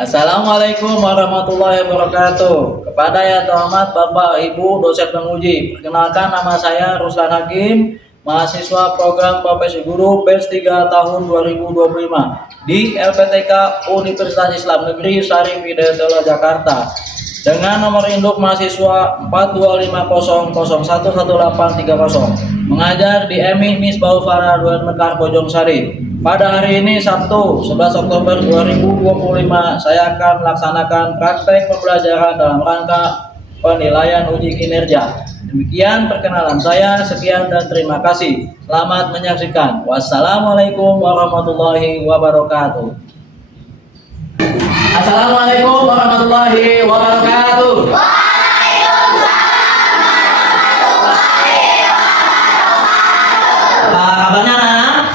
Assalamualaikum warahmatullahi wabarakatuh. Kepada yang terhormat Bapak Ibu dosen penguji, perkenalkan nama saya Ruslan Hakim, mahasiswa program Profesi Guru batch 3 tahun 2025 di LPTK Universitas Islam Negeri Syarif Hidayatullah Jakarta dengan nomor induk mahasiswa 42500011830 mengajar di MI Misbahul Farah Duan Mekar Bojong Sari. Pada hari ini Sabtu 11 Oktober 2025 saya akan melaksanakan praktek pembelajaran dalam rangka penilaian uji kinerja. Demikian perkenalan saya, sekian dan terima kasih. Selamat menyaksikan. Wassalamualaikum warahmatullahi wabarakatuh. Assalamualaikum warahmatullahi wabarakatuh. Kabarnya anak?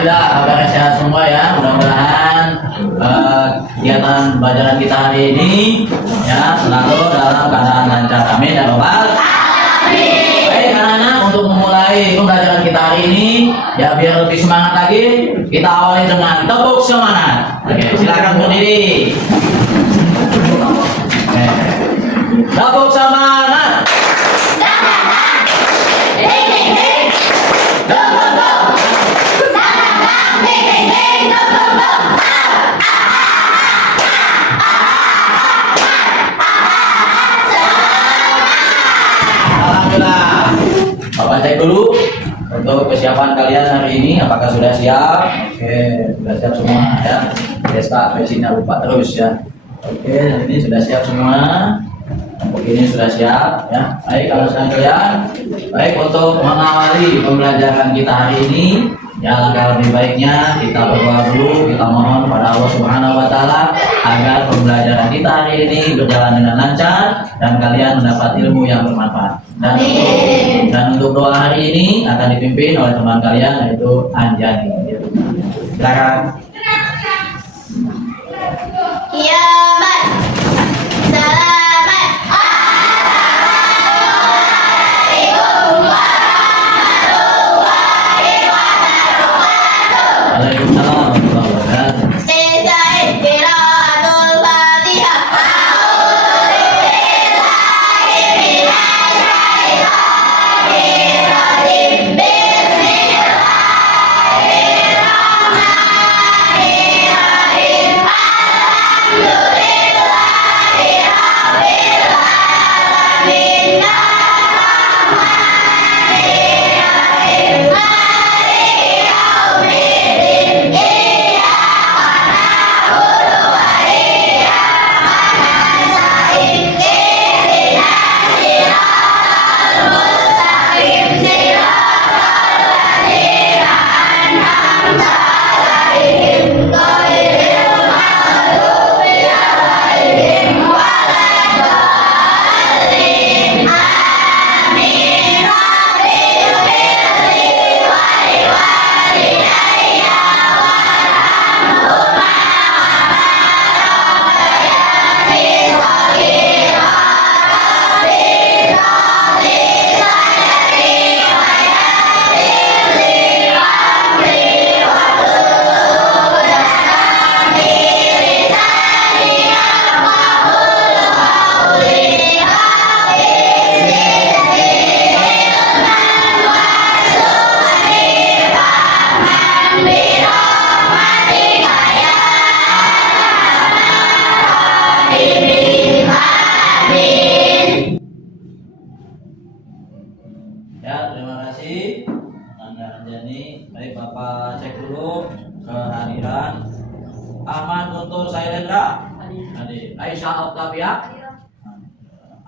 Alhamdulillah, kabar sehat semua ya. Mudah-mudahan kegiatan pembelajaran kita hari ini ya selalu dalam keadaan lancar. Amin ya robbal alamin. Baik anak-anak, untuk memulai pembelajaran kita hari ini ya biar lebih semangat lagi, kita awali dengan tepuk semangat. Oke, silakan berdiri. Tepuk semangat. Alhamdulillah. Bapak cek dulu untuk kesiapan kalian hari ini, apakah sudah siap? Oke, sudah siap semua ya. Desta besinya lupa terus ya. Oke, ini sudah siap semua. Ini sudah siap ya. Baik, kalau kalian baik untuk mengawali pembelajaran kita hari ini ya, langkah lebih baiknya kita berdoa dulu, kita mohon pada Allah Subhanahu wa taala agar pembelajaran kita hari ini berjalan dengan lancar dan kalian mendapat ilmu yang bermanfaat. Dan untuk doa hari ini akan dipimpin oleh teman kalian yaitu Anjani. Silakan. Ya, Mas. Selamat. Waalaikumsalam warahmatullahi wabarakatuh. Selesai qiraatul Fatihah. Ya, terima kasih Anda Anjani. Baik, Bapak cek dulu kehadiran Ahmad Guntur Sailendra, hadir. Aisyah Octavia,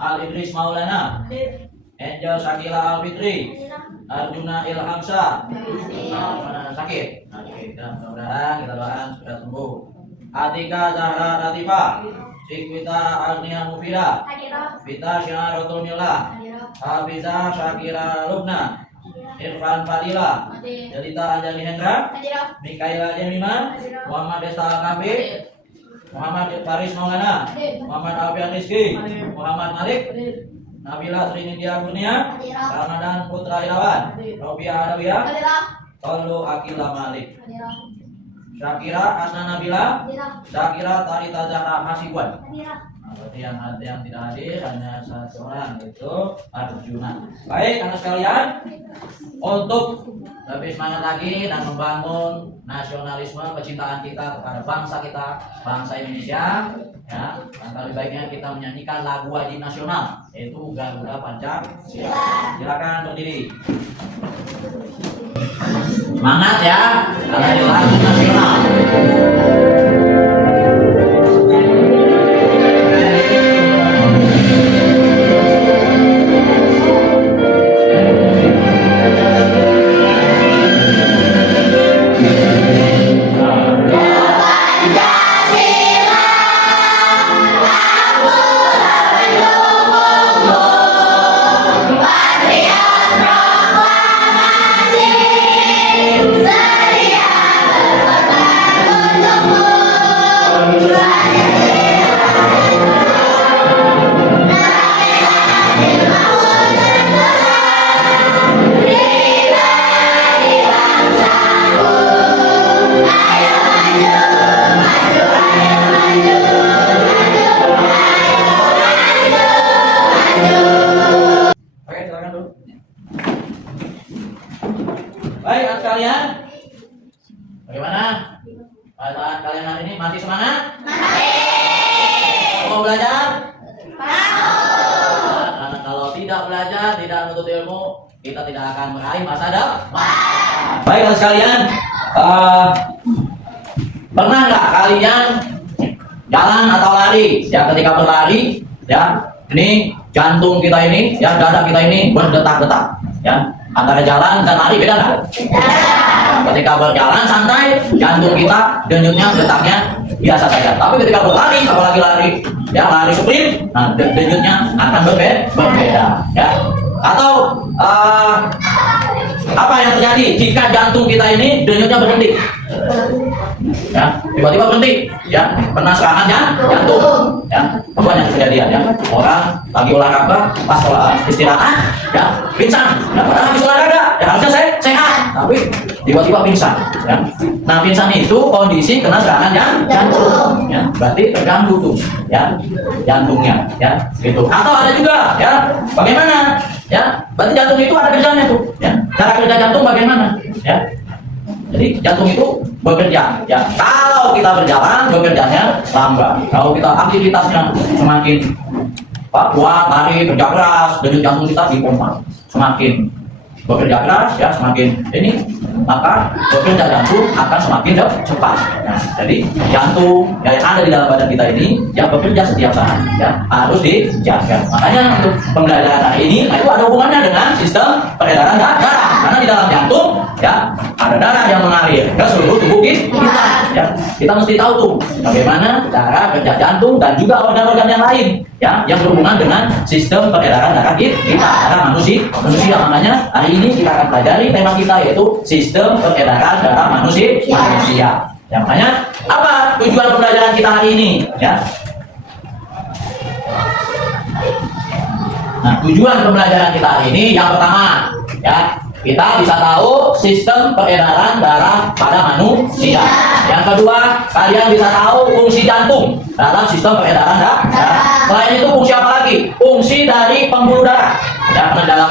Al Idris Maulana, Angel Shakila Al Fitri, Arjuna Ilhamsa. Mana sakit? Oke, mudah-mudahan kita doakan sudah sembuh. Atika Zahra Latifa, Sikwita Agnia Mufida, Vita Syaratul Milah, Hafiza Syakira Lubna, Irfan Fadila, Jelita Anjani Hendra, Mikaela Jemima, Muhammad Desta Al-Kafi, Muhammad Faris Maulana, Muhammad Alfian Rizki, Muhammad Malik, Nabila Trinidia Kurnia, Ramadan Putra Irawan, Robiah Adawiyah, Tolu Akila Malik. Hadirah. Syakira Asna Nabila. Hadirah. Syakira Tarita Zahra Hasibuan. Hadirah. Nah, berarti yang tidak hadir hanya satu orang, yaitu Arjuna. Baik, anak sekalian, untuk lebih semangat lagi dan membangun nasionalisme kecintaan kita kepada bangsa kita, bangsa Indonesia, ya, maka lebih baiknya kita menyanyikan lagu wajib nasional, yaitu Garuda Pancasila. Silakan berdiri. Semangat ya, karena ini lagu nasional. Baik, anak sekalian, bagaimana perasaan kalian hari ini? Masih semangat? Masih. Mau belajar? Mau. Karena kalau tidak belajar, tidak menuntut ilmu, kita tidak akan meraih masa depan. Baik, anak sekalian, pernah nggak kalian jalan atau lari? Ya, ketika berlari, ya, ini jantung kita ini, ya, dada kita ini berdetak-detak, ya. Antara jalan dan lari beda nggak? Ketika berjalan santai, jantung kita denyutnya, detaknya biasa saja. Tapi ketika berlari, apalagi lari, ya, lari sprint, nah denyutnya akan berbeda, ya. Atau apa yang terjadi jika jantung kita ini denyutnya berhenti? Ya, tiba-tiba berhenti, ya, kena serangan jantung, ya, banyak kejadian, ya, orang lagi olahraga pas istirahat, ya, pingsan, ya, padahal habis olahraga, ya, harusnya sehat, tapi tiba-tiba pingsan, ya. Nah, pingsan itu kondisi kena serangan jantung, ya, berarti terganggu tuh, ya, jantungnya, ya, gitu. Atau ada juga, ya, bagaimana, ya, berarti jantung itu ada kerjanya tuh, ya, cara kerja jantung bagaimana, ya. Jadi jantung itu bekerja, ya. Kalau kita berjalan, bekerjanya lambat. Kalau kita aktivitasnya semakin kuat, lari, kerja keras, denyut jantung kita dipompa. Semakin bekerja keras, ya, semakin ini, maka bekerja jantung akan semakin cepat. Nah, jadi jantung yang ada di dalam badan kita ini yang bekerja setiap saat, ya, harus dijaga. Makanya untuk pembelajaran hari ini itu ada hubungannya dengan sistem peredaran darah. Karena di dalam jantung, ya, ada darah yang mengalir ke seluruh tubuh kita. Ya, kita mesti tahu tuh bagaimana cara kerja jantung dan juga organ-organ yang lain, ya, yang berhubungan dengan sistem peredaran darah kita, darah manusia. Makanya hari ini kita akan pelajari tema kita yaitu sistem peredaran darah manusia. Ya, makanya apa tujuan pembelajaran kita hari ini, ya? Nah, tujuan pembelajaran kita hari ini yang pertama, ya, kita bisa tahu sistem peredaran darah pada manusia. Yang kedua, kalian bisa tahu fungsi jantung dalam sistem peredaran darah. Selain itu fungsi apa lagi? Fungsi dari pembuluh darah. Ya, karena dalam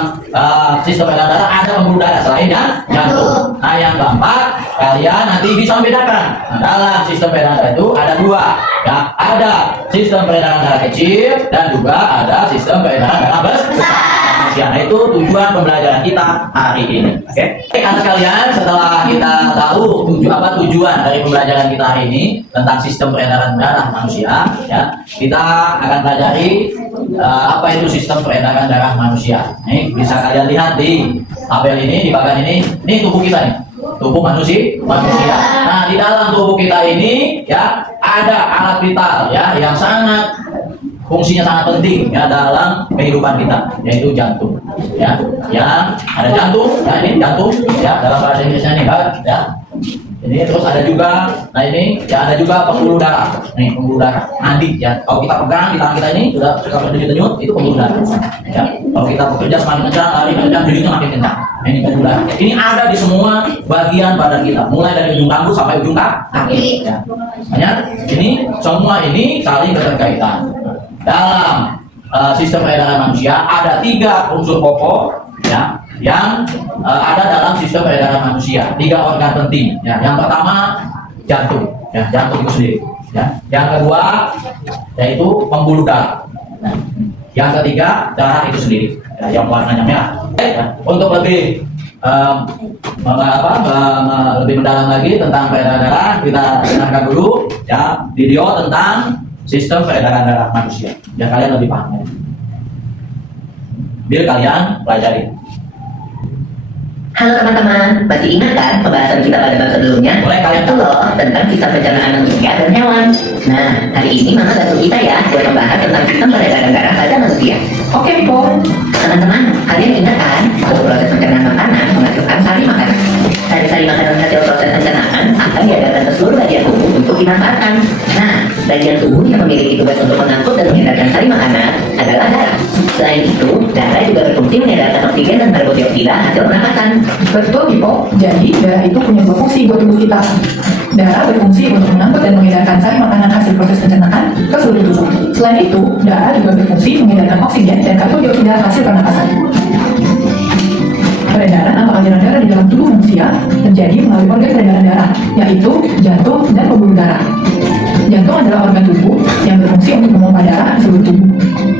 sistem peredaran darah ada pembuluh darah selain jantung. Nah, yang keempat, kalian nanti bisa membedakan. Nah, dalam sistem peredaran darah itu ada dua. Ya, ada sistem peredaran darah kecil dan juga ada sistem peredaran darah besar. Nah, itu tujuan pembelajaran kita hari ini. Oke, anak sekalian, setelah kita tahu tujuan dari pembelajaran kita hari ini tentang sistem peredaran darah manusia, ya, kita akan pelajari apa itu sistem peredaran darah manusia. Ini bisa kalian lihat di tabel ini, di bagian ini tubuh kita nih, tubuh manusia. Nah, di dalam tubuh kita ini, ya, ada alat vital, ya, yang fungsinya sangat penting, ya, dalam kehidupan kita, yaitu jantung, ya, yang ada jantung, ya, ini jantung, ya, dalam bahasa Inggrisnya nih, ya, ini terus ada juga, nah ini, ya, ada juga pembuluh darah, nih, pembuluh darah, nadi, ya, kalau kita pegang di tangan kita ini sudah suka berdenyut-denyut, itu pembuluh darah, ya, kalau kita bekerja semakin kencang, lari kencang, denyutnya makin kencang, Ini pembuluh. Ini ada di semua bagian badan kita, mulai dari ujung rambut sampai ujung kaki. Ya. Makanya ini semua ini saling keterkaitan. Dalam sistem peredaran manusia ada 3 unsur pokok ya yang ada dalam sistem peredaran manusia, 3 organ penting. Ya. Yang pertama jantung, ya, jantung itu sendiri. Ya. Yang kedua yaitu pembuluh darah. Nah, yang ketiga darah itu sendiri, ya, yang warnanya merah. Ya. Untuk lebih lebih mendalam lagi tentang peredaran darah, kita dengarkan dulu ya video tentang sistem peredaran darah manusia. Ya kalian lebih paham. Biar kalian pelajari. Halo teman-teman, masih ingat kan pembahasan kita pada bab sebelumnya? Boleh kalian Itu loh, tentang sistem pencernaan manusia dan hewan. Nah, hari ini Mama bantu kita ya buat membahas tentang sistem peredaran darah pada manusia. Oke, Po. Teman-teman, kalian ingat kan kalau proses pencernaan makanan menghasilkan sari makanan. Sari-sari makanan hasil proses pencernaan akan diedarkan ke seluruh bagian tubuh untuk dimanfaatkan. Nah, bagian tubuh yang memiliki tugas untuk mengangkut dan mengedarkan sari makanan adalah darah. Selain itu, darah juga berfungsi mengedarkan oksigen dan karbon dioksida hasil pernapasan. Betul, Bipo. Jadi, darah itu punya 2 fungsi buat tubuh kita. Darah berfungsi untuk mengangkut dan mengedarkan sari makanan hasil proses pencernaan ke seluruh tubuh. Selain itu, darah juga berfungsi mengedarkan oksigen dan karbon dioksida hasil pernapasan. Peredaran atau aliran darah di dalam tubuh manusia terjadi melalui organ peredaran darah, yaitu jantung dan pembuluh darah. Jantung adalah organ tubuh yang berfungsi untuk memompa darah ke seluruh tubuh.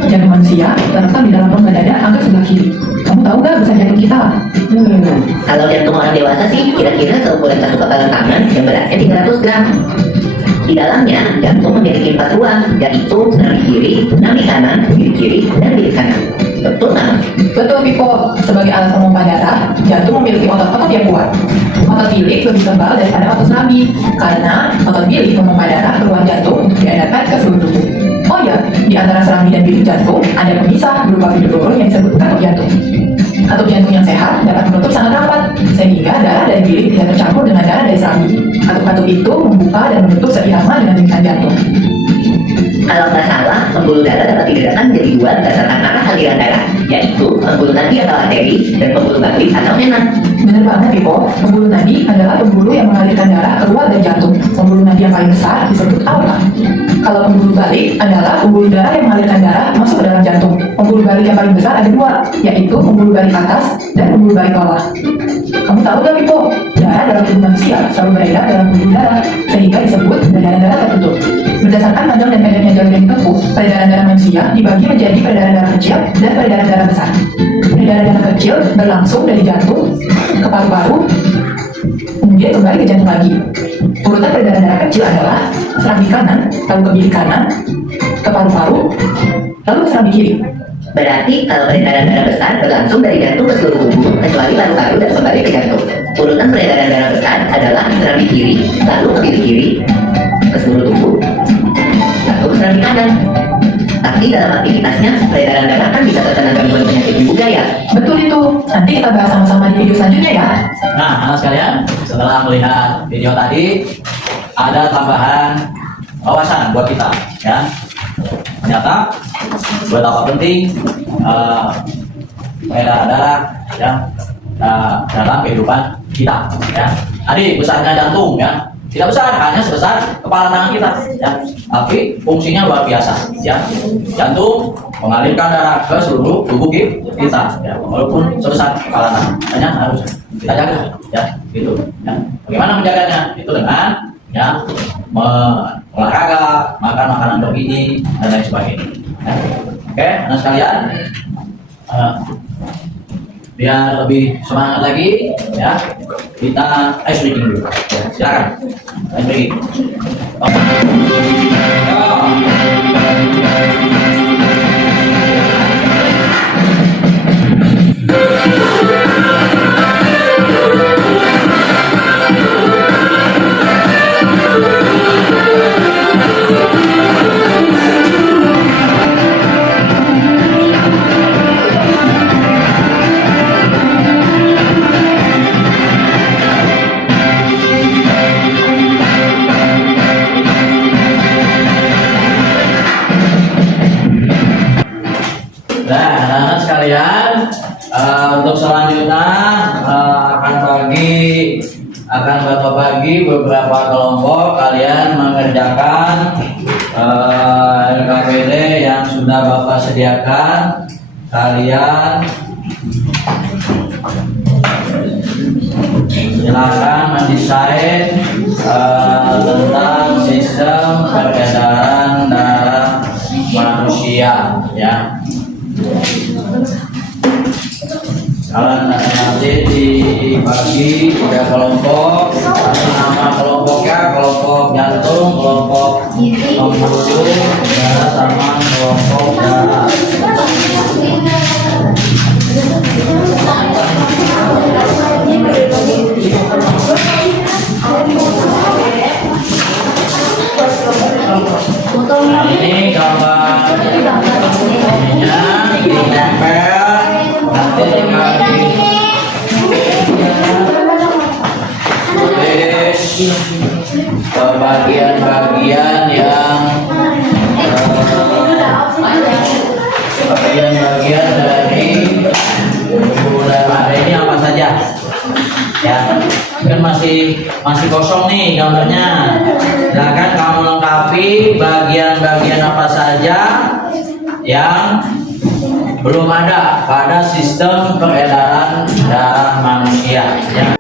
Jantung manusia terletak di dalam rongga dada angka sebelah kiri. Kamu tahu nggak besar jantung kita? Kalau jantung orang dewasa sih kira-kira seukuran 1 kepalan tangan yang beratnya 300 gram. Di dalamnya, jantung memiliki 4 ruang, yaitu senarai kiri, senarai kanan, bilik kiri, dan bilik kanan. Betul nggak? Betul, Pipo. Sebagai alat pemompa darah, jantung memiliki otot-otot yang kuat. Otot bilik lebih tebal daripada otot senabi, karena otot bilik memompa darah keluar jantung untuk diedarkan ke seluruh tubuh. Oh ya, di antara serambi dan bilik jantung ada pemisah berupa bidodoro yang disebut katup jantung. Katup jantung yang sehat dapat menutup sangat rapat, sehingga darah dari bilik tidak tercampur dengan darah dari serambi. Katup-katup itu membuka dan menutup seirama dengan lingkaran jantung. Kalau nggak salah, pembuluh darah dapat dibedakan menjadi 2 berdasarkan arah aliran darah, yaitu pembuluh nadi atau arteri dan pembuluh balik atau vena. Benar banget, Pipo. Pembuluh nadi adalah pembuluh yang mengalirkan darah keluar dari jantung. Pembuluh nadi yang paling besar disebut aorta. Kalau pembuluh balik adalah pembuluh darah yang mengalirkan darah masuk ke dalam jantung. Pembuluh balik yang paling besar ada 2, yaitu pembuluh balik atas dan pembuluh balik bawah. Kamu tahu nggak, Pipo? Darah dalam tubuh manusia selalu beredar dalam pembuluh darah, sehingga disebut peredaran darah tertutup. Berdasarkan panjang dan pendeknya jalur yang ditempuh, peredaran darah manusia dibagi menjadi peredaran darah kecil dan peredaran darah besar. Peredaran darah kecil berlangsung dari jantung ke paru-paru, kemudian kembali ke jantung lagi. Urutan peredaran darah kecil adalah serambi kanan, lalu ke bilik kanan, ke paru-paru, lalu ke serambi kiri. Berarti kalau peredaran darah besar berlangsung dari jantung ke seluruh tubuh, kecuali paru-paru dan kembali ke jantung. Urutan peredaran darah besar adalah serambi kiri, lalu ke bilik kiri, ke seluruh tubuh, lalu ke serambi kanan. Tapi dalam aktivitasnya, peredaran darah kan bisa terkena gangguan penyakit juga ya. Betul itu. Nanti kita bahas sama-sama di video selanjutnya ya. Nah, anak sekalian, setelah melihat video tadi, ada tambahan wawasan buat kita, ya. Ternyata buat apa penting peredaran darah, ya, dalam kehidupan kita, ya. Tadi besarnya jantung, ya, tidak besar, hanya sebesar kepala tangan kita, ya. Tapi fungsinya luar biasa, ya. Jantung mengalirkan darah ke seluruh tubuh kita, ya, walaupun sebesar kepala tangan, hanya harus kita jaga, ya, gitu. Ya. Bagaimana menjaganya? Itu dengan, ya, olahraga, makan makanan bergizi dan lain sebagainya. Ya. Oke, anak sekalian, biar lebih semangat lagi, ya, kita ice breaking dulu. Ya, silakan, ice breaking. Untuk selanjutnya akan Bapak bagi beberapa kelompok. Kalian mengerjakan LKPD yang sudah Bapak sediakan. Kalian silakan mendesain tentang sistem peredaran darah manusia, ya. Kalian nanti dibagi 3 kelompok. Nama kelompoknya kelompok jantung, kelompok pembuluh darah, sama kelompok darah. Nah, ini gambar ininya ditempel, nanti dikasih tulis ke bagian-bagian yang bagian-bagian dari pembuluh darah ini apa saja, ya. Kan masih kosong nih gambarnya. Silakan kamu lengkapi bagian-bagian apa saja yang belum ada pada sistem peredaran darah manusia, ya.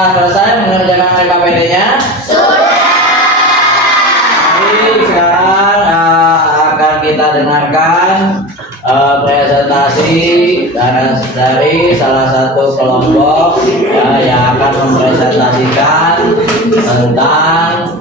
sudah selesai mengerjakan LKPD-nya? Baik, sekarang akan kita dengarkan presentasi dari salah satu kelompok yang akan mempresentasikan tentang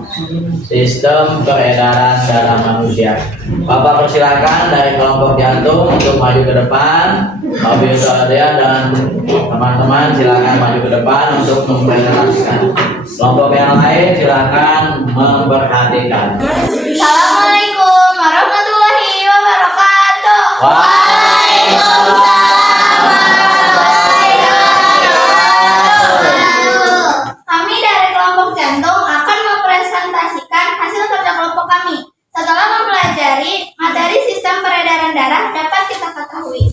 sistem peredaran darah manusia. Bapak persilakan dari kelompok jantung untuk maju ke depan. Bapak Saudara dan teman-teman silakan maju ke depan untuk mempresentasikan. Kelompok yang lain silakan memperhatikan. Assalamualaikum warahmatullahi wabarakatuh. Waalaikumsalam warahmatullahi wabarakatuh. Kami dari kelompok jantung akan mempresentasikan hasil kerja kelompok kami. Setelah mempelajari materi sistem peredaran darah dapat kita ketahui.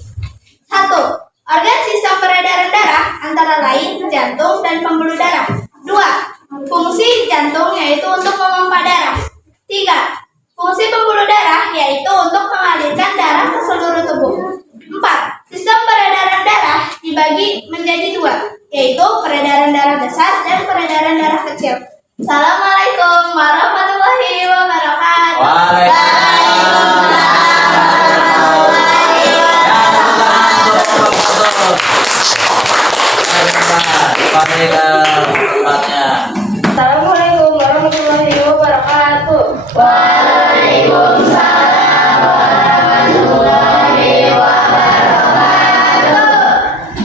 1. Organ sistem peredaran darah antara lain jantung dan pembuluh darah. 2. Fungsi jantung yaitu untuk memompa darah. 3. Fungsi pembuluh darah yaitu untuk mengalirkan darah ke seluruh tubuh. 4. Sistem peredaran darah dibagi menjadi 2, yaitu peredaran darah besar dan peredaran darah kecil. Assalamualaikum warahmatullahi wabarakatuh. Assalamualaikum warahmatullahi wabarakatuh.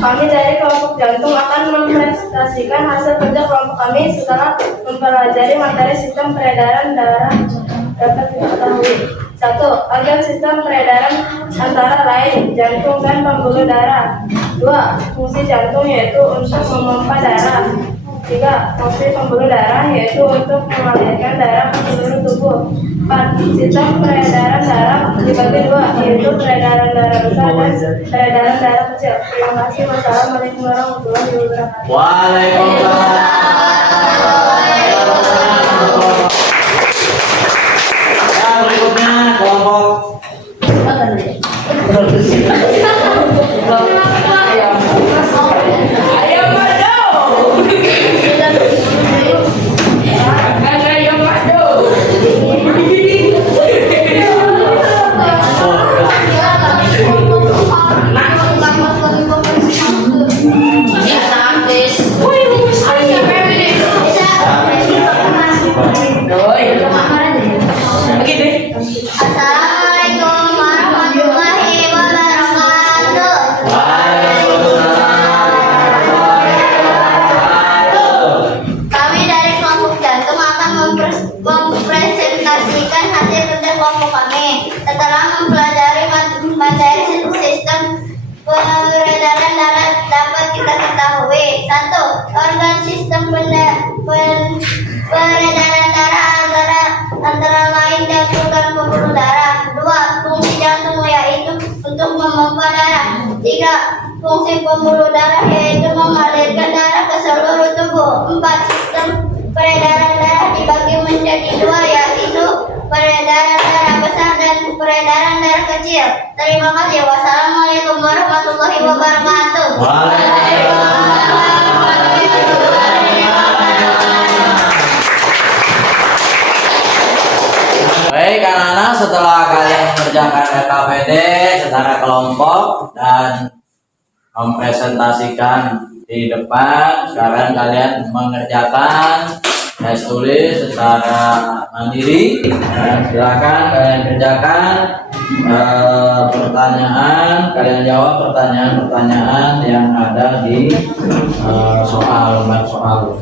Kami dari kelompok jantung akan mempresentasikan hasil kerja kelompok kami setelah mempelajari materi sistem peredaran darah dapat diketahui. 1. Organ sistem peredaran antara lain jantung dan pembuluh darah. 2. Fungsi jantung yaitu untuk memompa darah. 3. Fungsi pembuluh darah yaitu untuk mengalirkan darah ke seluruh tubuh. 4. Sistem peredaran darah dibagi 2, yaitu peredaran darah besar dan peredaran darah kecil. Terima kasih. Wassalamualaikum warahmatullahi wabarakatuh. Waalaikumsalam. Ya, berikutnya kelompok Assalamualaikum warahmatullahi wabarakatuh. Kami dari kelompok jantung akan mempresentasikan hasil kerja kelompok kami setelah mempelajari materi sistem peredaran darah dapat kita ketahui. 1. Organ sistem peredaran darah antara lain jantung dan pembuluh darah. 2. Fungsi jantung yaitu untuk memompa darah. 3. Fungsi pembuluh darah yaitu mengalirkan darah ke seluruh tubuh. 4. Sistem peredaran darah dibagi menjadi 2, yaitu peredaran darah besar dan peredaran darah kecil. Terima kasih. Wassalamualaikum warahmatullahi wabarakatuh. Baik anak-anak, setelah kalian mengerjakan LKPD secara kelompok dan mempresentasikan di depan, sekarang kalian mengerjakan tes tulis secara mandiri. Dan silakan kalian kerjakan pertanyaan, kalian jawab pertanyaan-pertanyaan yang ada di lembar soal.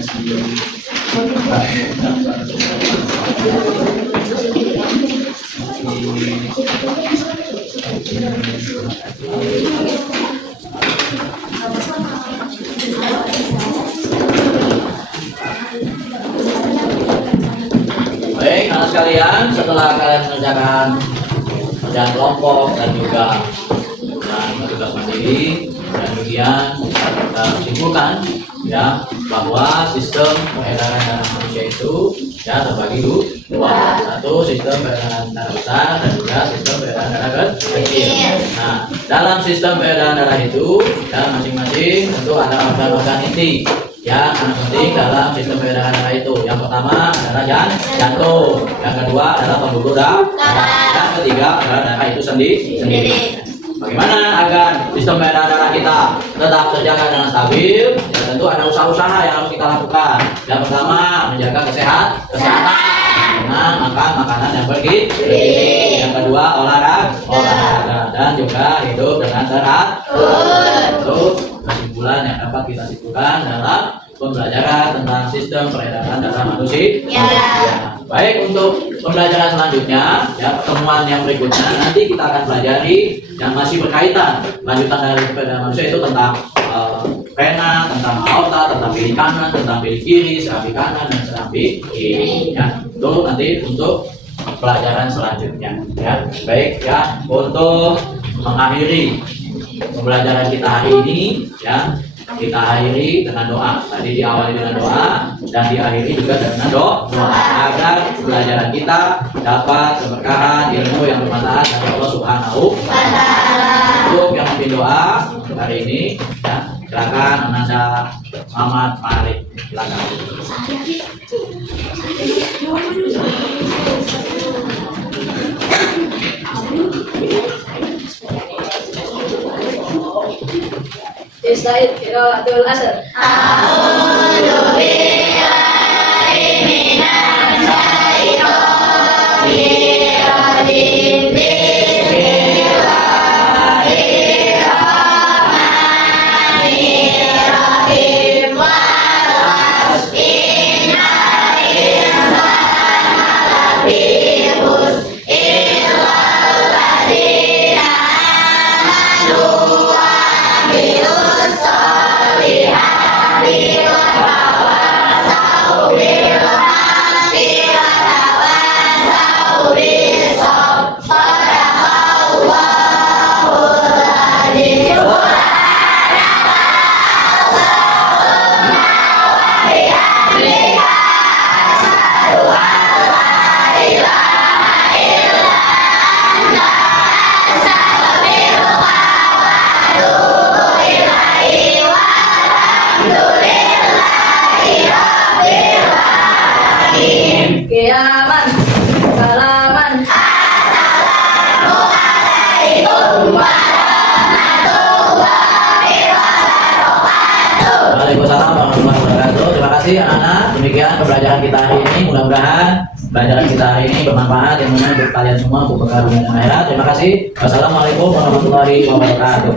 Baik, anak sekalian, setelah kalian mengerjakan kerjaan kelompok dan juga tugas mandiri, dan kemudian kita simpulkan ya bahwa sistem peredaran dana manusia itu ya terbagi dua, satu sistem peredaran dana besar dan juga sistem peredaran dana kecil. Nah, dalam sistem peredaran darah itu ya masing-masing tentu ada organ-organ inti yang penting dalam sistem peredaran darah itu. Yang pertama adalah jantung, yang kedua adalah pembuluh darah, yang ketiga adalah darah itu sendiri. Bagaimana agar sistem peredaran darah kita tetap terjaga dengan stabil? Ya tentu ada usaha-usaha yang harus kita lakukan. Yang pertama menjaga kesehatan dengan makan makanan yang bergizi. Yang kedua olahraga dan juga hidup dengan teratur. Itu kesimpulan yang dapat kita simpulkan dalam pembelajaran tentang sistem peredaran darah manusia. Baik, untuk pembelajaran selanjutnya, ya pertemuan yang berikutnya nanti kita akan pelajari yang masih berkaitan lanjutan dari peredaran manusia itu tentang vena, tentang aorta, tentang bilik kanan, tentang bilik kiri, serambi kanan dan serambi kiri. Ya, itu nanti untuk pelajaran selanjutnya. Ya, baik ya, untuk mengakhiri pembelajaran kita hari ini, ya kita akhiri dengan doa. Tadi diawali dengan doa dan diakhiri juga dengan doa agar pembelajaran kita dapat keberkahan ilmu yang bermanfaat dari Allah Subhanahu wa Ta'ala. Untuk yang memimpin doa untuk hari ini, ya silakan Ananda Muhammad Malik, silakan. Istaid qiraatul asr. A'udzu billahi minasy syaithanir rajim. Bismillahirrahmanirrahim. Kiaman. Salaman. Waalaikumsalam warahmatullahi wabarakatuh. Terima kasih anak-anak. Demikian pembelajaran kita hari ini. Mudah-mudahan pembelajaran kita hari ini bermanfaat yang mana untuk kalian semua untuk bekal dunia dan akhirat. Terima kasih. Wassalamualaikum warahmatullahi wabarakatuh.